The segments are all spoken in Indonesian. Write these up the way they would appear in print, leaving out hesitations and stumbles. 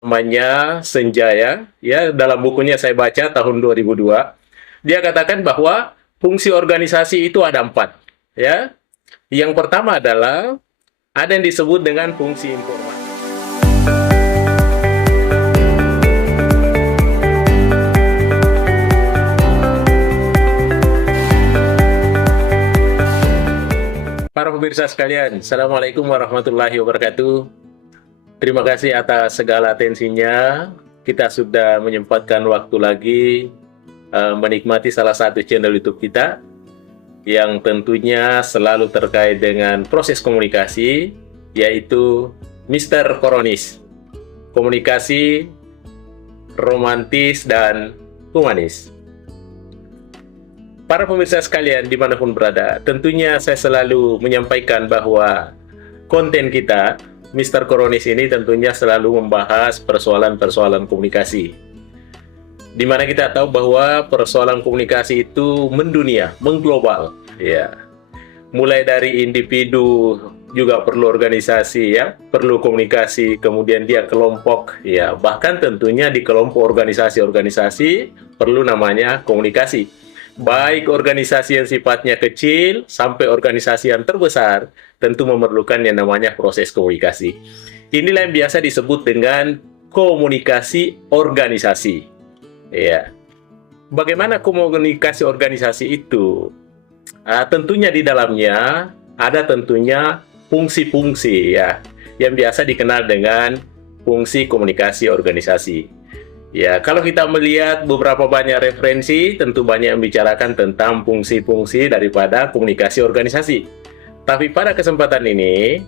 Namanya Senjaya, ya dalam bukunya saya baca tahun 2002, dia katakan bahwa fungsi organisasi itu ada 4, ya. Yang pertama adalah ada yang disebut dengan fungsi informasi. Para pemirsa sekalian, Assalamualaikum warahmatullahi wabarakatuh. Terima kasih atas segala atensinya. Kita sudah menyempatkan waktu lagi menikmati salah satu channel YouTube kita yang tentunya selalu terkait dengan proses komunikasi, yaitu Mr. Koronis. Komunikasi romantis dan humanis. Para pemirsa sekalian dimanapun berada, tentunya saya selalu menyampaikan bahwa konten kita, Mr. Koronis ini tentunya selalu membahas persoalan-persoalan komunikasi. Di mana kita tahu bahwa persoalan komunikasi itu mendunia, mengglobal, ya. Mulai dari individu juga perlu organisasi, ya, perlu komunikasi, kemudian dia kelompok, ya. Bahkan tentunya di kelompok organisasi-organisasi perlu namanya komunikasi. Baik organisasi yang sifatnya kecil sampai organisasi yang terbesar tentu memerlukan yang namanya proses komunikasi. Inilah yang biasa disebut dengan komunikasi organisasi. Ya. Bagaimana komunikasi organisasi itu? Tentunya di dalamnya ada tentunya fungsi-fungsi, ya, yang biasa dikenal dengan fungsi komunikasi organisasi. Ya, kalau kita melihat beberapa banyak referensi, tentu banyak yang membicarakan tentang fungsi-fungsi daripada komunikasi organisasi. Tapi pada kesempatan ini,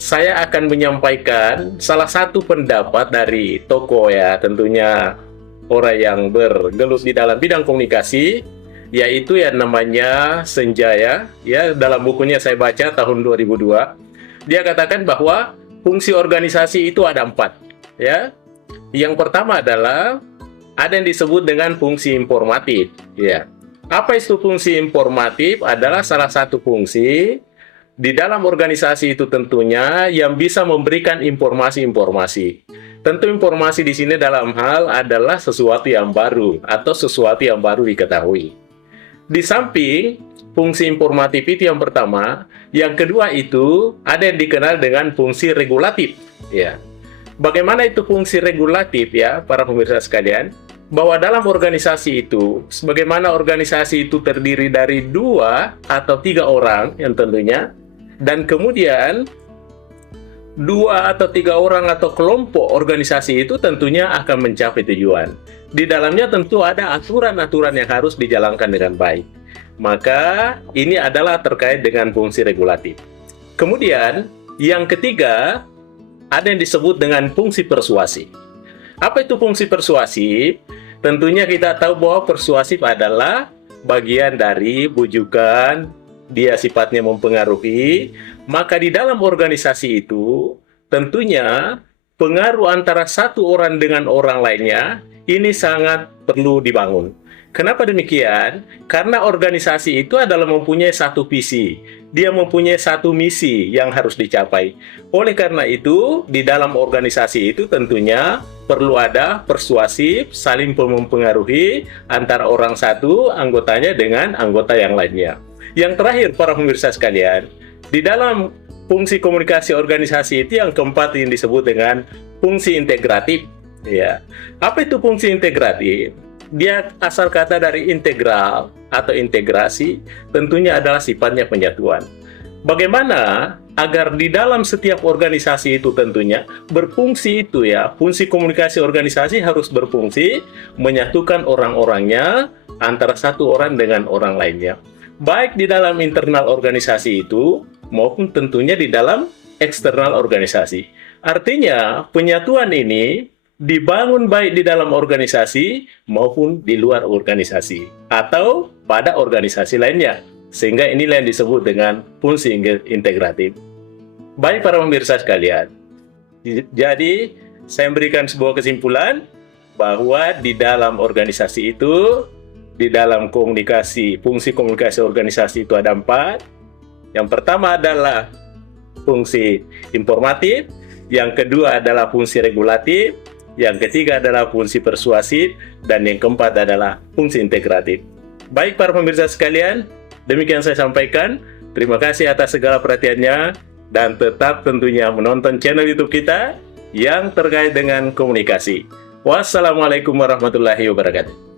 saya akan menyampaikan salah satu pendapat dari tokoh, ya, tentunya orang yang bergelut di dalam bidang komunikasi, yaitu yang namanya Senjaya. Ya, dalam bukunya saya baca tahun 2002, dia katakan bahwa fungsi organisasi itu ada 4, ya. Yang pertama adalah ada yang disebut dengan fungsi informatif, ya. Apa itu fungsi informatif? Adalah salah satu fungsi di dalam organisasi itu tentunya yang bisa memberikan informasi-informasi. Tentu informasi di sini dalam hal adalah sesuatu yang baru atau sesuatu yang baru diketahui. Di samping fungsi informatif itu yang pertama, yang kedua itu ada yang dikenal dengan fungsi regulatif, ya. Bagaimana itu fungsi regulatif, ya, para pemirsa sekalian? Bahwa dalam organisasi itu, sebagaimana organisasi itu terdiri dari 2 atau 3 orang yang tentunya, dan kemudian 2 atau 3 orang atau kelompok organisasi itu tentunya akan mencapai tujuan. Di dalamnya tentu ada aturan-aturan yang harus dijalankan dengan baik. Maka ini adalah terkait dengan fungsi regulatif. Kemudian yang ketiga, ada yang disebut dengan fungsi persuasif. Apa itu fungsi persuasif? Tentunya kita tahu bahwa persuasif adalah bagian dari bujukan, dia sifatnya mempengaruhi. Maka di dalam organisasi itu, tentunya pengaruh antara satu orang dengan orang lainnya, ini sangat perlu dibangun. Kenapa demikian? Karena organisasi itu adalah mempunyai satu visi. Dia mempunyai satu misi yang harus dicapai. Oleh karena itu, di dalam organisasi itu tentunya perlu ada persuasif, saling mempengaruhi antara orang satu anggotanya dengan anggota yang lainnya. Yang terakhir, para pemirsa sekalian, di dalam fungsi komunikasi organisasi itu yang keempat yang disebut dengan fungsi integratif. Ya. Apa itu fungsi integratif? Dia asal kata dari integral atau integrasi, tentunya adalah sifatnya penyatuan. Bagaimana agar di dalam setiap organisasi itu tentunya berfungsi itu, ya, fungsi komunikasi organisasi harus berfungsi menyatukan orang-orangnya antara satu orang dengan orang lainnya. Baik di dalam internal organisasi itu maupun tentunya di dalam eksternal organisasi. Artinya penyatuan ini dibangun baik di dalam organisasi maupun di luar organisasi atau pada organisasi lainnya, sehingga inilah yang disebut dengan fungsi integratif. Baik para pemirsa sekalian, jadi saya memberikan sebuah kesimpulan bahwa di dalam organisasi itu, di dalam komunikasi, fungsi komunikasi organisasi itu ada 4. Yang pertama adalah fungsi informatif, yang kedua adalah fungsi regulatif, yang ketiga adalah fungsi persuasif, dan yang keempat adalah fungsi integratif. Baik para pemirsa sekalian, demikian saya sampaikan. Terima kasih atas segala perhatiannya, dan tetap tentunya menonton channel YouTube kita yang terkait dengan komunikasi. Wassalamualaikum warahmatullahi wabarakatuh.